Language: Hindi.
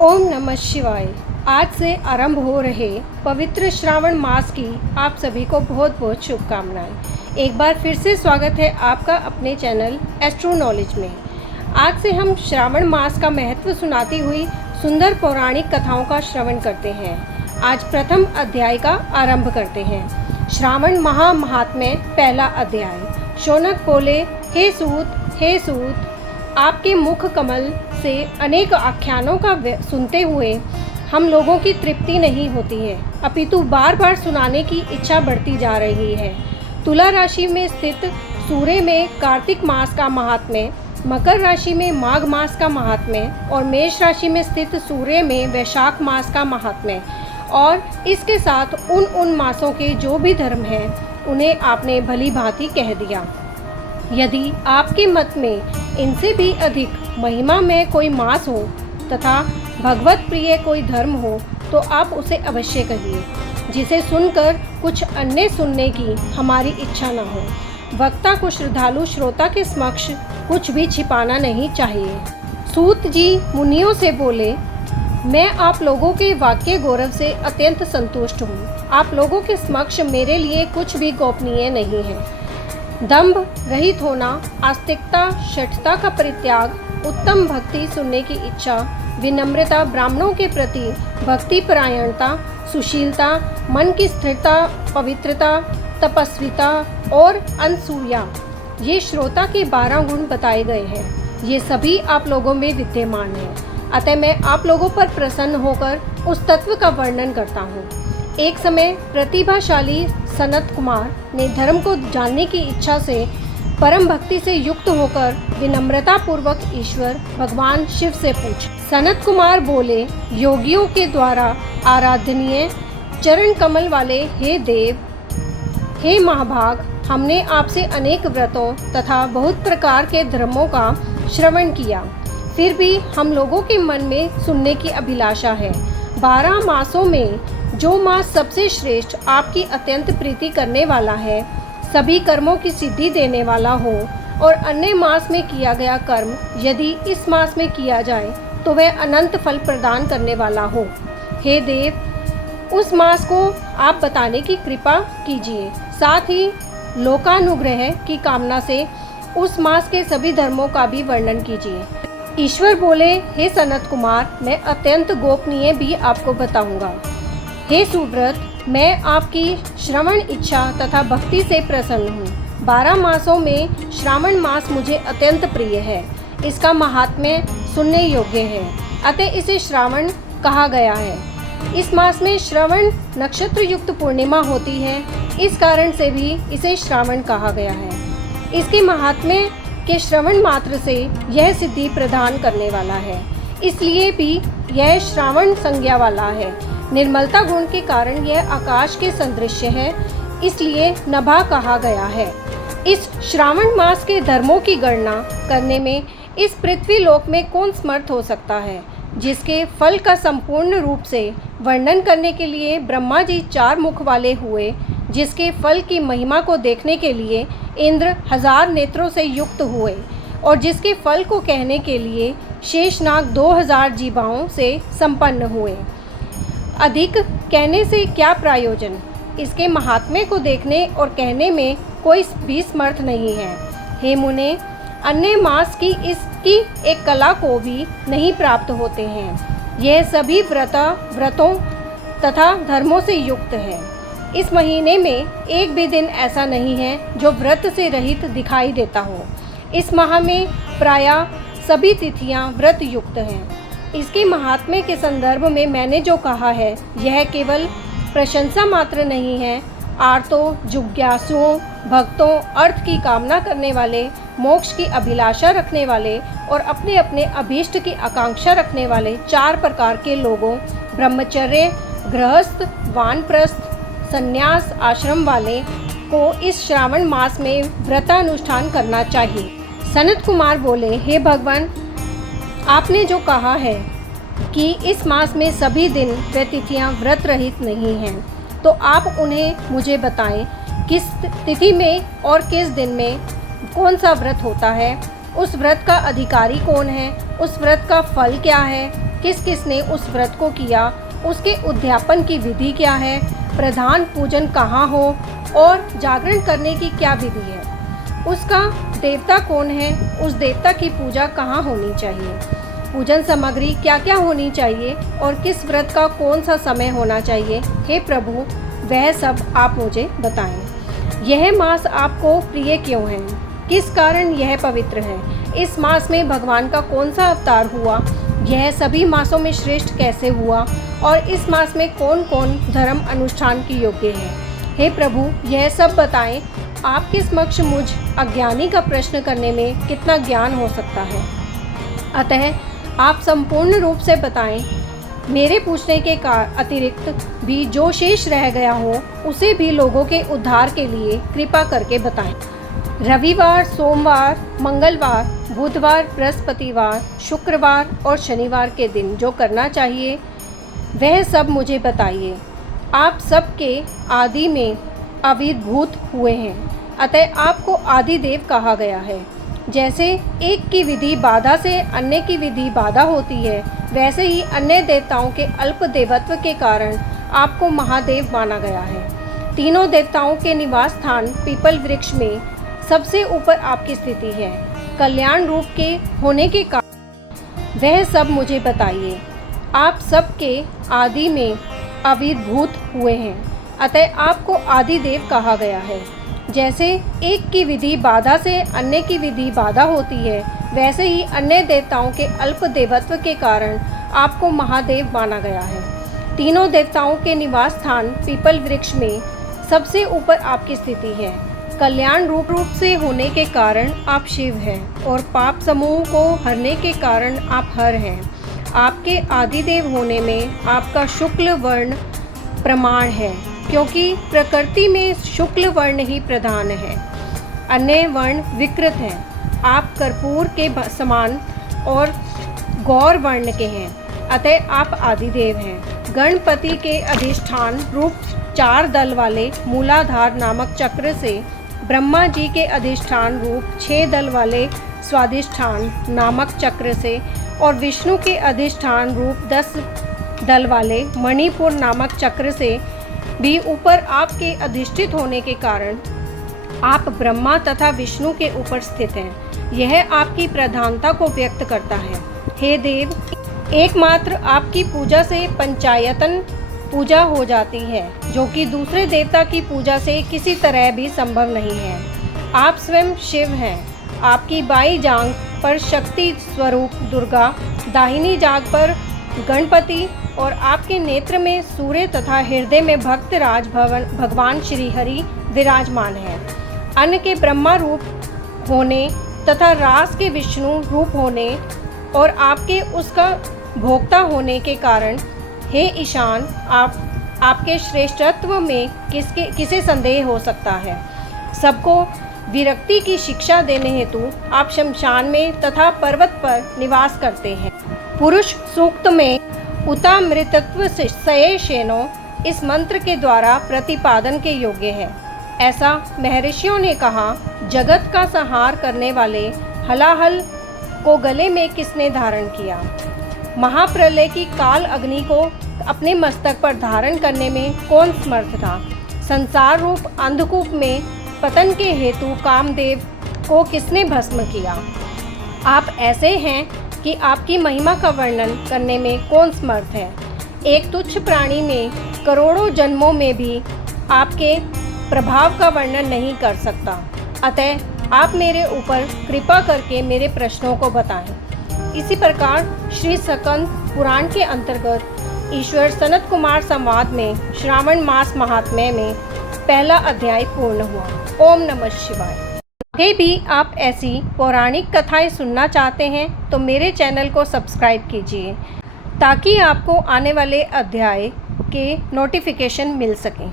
ओम नमः शिवाय। आज से आरंभ हो रहे पवित्र श्रावण मास की आप सभी को बहुत बहुत शुभकामनाएं। एक बार फिर से स्वागत है आपका अपने चैनल एस्ट्रो नॉलेज में। आज से हम श्रावण मास का महत्व सुनाती हुई सुंदर पौराणिक कथाओं का श्रवण करते हैं। आज प्रथम अध्याय का आरंभ करते हैं। श्रावण महात्म्य पहला अध्याय। शौनक बोले, हे सूत, आपके मुख कमल से अनेक आख्यानों का सुनते हुए हम लोगों की तृप्ति नहीं होती है, अपितु बार बार सुनाने की इच्छा बढ़ती जा रही है। तुला राशि में स्थित सूर्य में कार्तिक मास का महात्म्य, मकर राशि में माघ मास का महात्म्य और मेष राशि में स्थित सूर्य में वैशाख मास का महात्म्य, और इसके साथ उन मासों के जो भी धर्म हैं उन्हें आपने भली भांति कह दिया। यदि आपके मत में इनसे भी अधिक महिमा में कोई मास हो तथा भगवत प्रिय कोई धर्म हो तो आप उसे अवश्य कहिए, जिसे सुनकर कुछ अन्य सुनने की हमारी इच्छा न हो। वक्ता को श्रद्धालु श्रोता के समक्ष कुछ भी छिपाना नहीं चाहिए। सूत जी मुनियों से बोले, मैं आप लोगों के वाक्य गौरव से अत्यंत संतुष्ट हूँ। आप लोगों के समक्ष मेरे लिए कुछ भी गोपनीय नहीं है। दंभ रहित होना, आस्तिकता, शठता का परित्याग, उत्तम भक्ति सुनने की इच्छा, विनम्रता, ब्राह्मणों के प्रति भक्ति परायणता, सुशीलता, मन की स्थिरता, पवित्रता, तपस्विता और अनसूया, ये श्रोता के 12 गुण बताए गए हैं। ये सभी आप लोगों में विद्यमान हैं। अतः मैं आप लोगों पर प्रसन्न होकर उस तत्व का वर्णन करता हूँ। एक समय प्रतिभाशाली सनत कुमार ने धर्म को जानने की इच्छा से परम भक्ति से युक्त होकर विनम्रता पूर्वक ईश्वर भगवान शिव से पूछा। सनत कुमार बोले, योगियों के द्वारा आराधनीय चरण कमल वाले हे देव, हे महाभाग, हमने आपसे अनेक व्रतों तथा बहुत प्रकार के धर्मों का श्रवण किया, फिर भी हम लोगों के मन में सुनने की अभिलाषा है। 12 मासों में जो मास सबसे श्रेष्ठ, आपकी अत्यंत प्रीति करने वाला है, सभी कर्मों की सिद्धि देने वाला हो, और अन्य मास में किया गया कर्म यदि इस मास में किया जाए तो वह अनंत फल प्रदान करने वाला हो। हे देव, उस मास को आप बताने की कृपा कीजिए। साथ ही लोकानुग्रह की कामना से उस मास के सभी धर्मों का भी वर्णन कीजिए। ईश्वर बोले, हे सनत कुमार, मैं अत्यंत गोपनीय भी आपको बताऊंगा। हे सुव्रत, मैं आपकी श्रवण इच्छा तथा भक्ति से प्रसन्न हूँ। 12 मासों में श्रावण मास मुझे अत्यंत प्रिय है। इसका महात्म्य सुनने योग्य है, अतः इसे श्रावण कहा गया है। इस मास में श्रवण नक्षत्र युक्त पूर्णिमा होती है, इस कारण से भी इसे श्रावण कहा गया है। इसके महात्म्य के श्रवण मात्र से यह सिद्धि प्रदान करने वाला है, इसलिए भी यह श्रावण संज्ञा वाला है। निर्मलता गुण के कारण यह आकाश के सदृश्य है, इसलिए नभा कहा गया है। इस श्रावण मास के धर्मों की गणना करने में इस पृथ्वी लोक में कौन समर्थ हो सकता है, जिसके फल का संपूर्ण रूप से वर्णन करने के लिए ब्रह्मा जी 4 मुख वाले हुए, जिसके फल की महिमा को देखने के लिए इंद्र 1000 नेत्रों से युक्त हुए, और जिसके फल को कहने के लिए शेषनाग 2000 जीवाओं से संपन्न हुए। अधिक कहने से क्या प्रयोजन। इसके महात्म्य को देखने और कहने में कोई भी समर्थ नहीं है। हे मुने, अन्य मास की इसकी एक कला को भी नहीं प्राप्त होते हैं। यह सभी व्रतों तथा धर्मों से युक्त है। इस महीने में एक भी दिन ऐसा नहीं है जो व्रत से रहित दिखाई देता हो। इस माह में प्रायः सभी तिथियां व्रत युक्त हैं। इसके महात्म्य के संदर्भ में मैंने जो कहा है, यह केवल प्रशंसा मात्र नहीं है। आर्तों, जिज्ञासुओं, भक्तों, अर्थ की कामना करने वाले, मोक्ष की अभिलाषा रखने वाले और अपने अपने अभीष्ट की आकांक्षा रखने वाले 4 प्रकार के लोगों, ब्रह्मचर्य, गृहस्थ, वानप्रस्थ, संन्यास आश्रम वाले को इस श्रावण मास में व्रतानुष्ठान करना चाहिए। सनत कुमार बोले, हे भगवान, आपने जो कहा है कि इस मास में सभी दिन व तिथियां व्रत रहित नहीं हैं, तो आप उन्हें मुझे बताएं। किस तिथि में और किस दिन में कौन सा व्रत होता है, उस व्रत का अधिकारी कौन है, उस व्रत का फल क्या है, किस किस ने उस व्रत को किया, उसके उद्यापन की विधि क्या है, प्रधान पूजन कहाँ हो और जागरण करने की क्या विधि है, उसका देवता कौन है, उस देवता की पूजा कहाँ होनी चाहिए, पूजन सामग्री क्या क्या होनी चाहिए और किस व्रत का कौन सा समय होना चाहिए। हे प्रभु, वह सब आप मुझे बताएं। यह मास आपको प्रिय क्यों है, किस कारण यह पवित्र है, इस मास में भगवान का कौन सा अवतार हुआ, यह सभी मासों में श्रेष्ठ कैसे हुआ और इस मास में कौन कौन धर्म अनुष्ठान की योग्य है। हे प्रभु, यह सब बताएं। आपके समक्ष मुझ अज्ञानी का प्रश्न करने में कितना ज्ञान हो सकता है, अतः आप संपूर्ण रूप से बताएं। मेरे पूछने के अतिरिक्त भी जो शेष रह गया हो उसे भी लोगों के उद्धार के लिए कृपा करके बताएं। रविवार, सोमवार, मंगलवार, बुधवार, बृहस्पतिवार, शुक्रवार और शनिवार के दिन जो करना चाहिए वह सब मुझे बताइए। आप सबके आदि में आविर्भूत हुए हैं, अतः आपको आदि देव कहा गया है। जैसे एक की विधि बाधा से अन्य की विधि बाधा होती है, वैसे ही अन्य देवताओं के अल्प देवत्व के कारण आपको महादेव माना गया है। तीनों देवताओं के निवास स्थान पीपल वृक्ष में सबसे ऊपर आपकी स्थिति है। कल्याण रूप के होने के कारण वह सब मुझे बताइए। आप सबके आदि में आविर्भूत हुए हैं, अतः आपको आदि देव कहा गया है। जैसे एक की विधि बाधा से अन्य की विधि बाधा होती है, वैसे ही अन्य देवताओं के अल्प देवत्व के कारण आपको महादेव माना गया है। तीनों देवताओं के निवास स्थान पीपल वृक्ष में सबसे ऊपर आपकी स्थिति है। कल्याण रूप से होने के कारण आप शिव हैं और पाप समूह को हरने के कारण आप हर हैं। आपके आदिदेव होने में आपका शुक्ल वर्ण प्रमाण है, क्योंकि प्रकृति में शुक्ल वर्ण ही प्रधान है, अन्य वर्ण विकृत हैं। आप कर्पूर के समान और गौर वर्ण के हैं, अतः आप आदिदेव हैं। गणपति के अधिष्ठान रूप 4 दल वाले मूलाधार नामक चक्र से, ब्रह्मा जी के अधिष्ठान रूप 6 दल वाले स्वादिष्ठान नामक चक्र से और विष्णु के अधिष्ठान रूप 10 दल वाले मणिपुर नामक चक्र से भी ऊपर आपके अधिष्ठित होने के कारण आप ब्रह्मा तथा विष्णु के ऊपर स्थित हैं। यह आपकी प्रधानता को व्यक्त करता है। हे देव, एकमात्र आपकी पूजा से पंचायतन पूजा हो जाती है, जो कि दूसरे देवता की पूजा से किसी तरह भी संभव नहीं है। आप स्वयं शिव हैं। आपकी बाईं जांघ पर शक्ति स्वरूप दुर्गा, दाहिनी जांघ पर गणपति और आपके नेत्र में सूर्य तथा हृदय में भक्त राज भगवान श्री हरि विराजमान है। अन्न के ब्रह्मा रूप होने तथा रास के विष्णु रूप होने और आपके उसका भोक्ता होने के कारण, हे ईशान, आपके श्रेष्ठत्व में किसे संदेह हो सकता है। सबको विरक्ति की शिक्षा देने हेतु आप शमशान में तथा पर्वत पर निवास करते हैं। पुरुष सूक्त में उतामृतत्व सयेशेनो इस मंत्र के द्वारा प्रतिपादन के योग्य है। ऐसा महर्षियों ने कहा। जगत का संहार करने वाले हलाहल को गले में किसने धारण किया? महाप्रलय की काल अग्नि को अपने मस्तक पर धारण करने में कौन समर्थ था? संसार रूप अंधकूप में पतन के हेतु कामदेव को किसने भस्म किया? आप ऐसे हैं कि आपकी महिमा का वर्णन करने में कौन समर्थ है? एक तुच्छ प्राणी में करोड़ों जन्मों में भी आपके प्रभाव का वर्णन नहीं कर सकता। अतः आप मेरे ऊपर कृपा करके मेरे प्रश्नों को बताएं। इसी प्रकार श्री स्कंद पुराण के अंतर्गत ईश्वर सनत कुमार संवाद में श्रावण मास महात्म्य में पहला अध्याय पूर्ण हुआ। ओम नमः शिवाय। आगे भी आप ऐसी पौराणिक कथाएं सुनना चाहते हैं तो मेरे चैनल को सब्सक्राइब कीजिए, ताकि आपको आने वाले अध्याय के नोटिफिकेशन मिल सकें।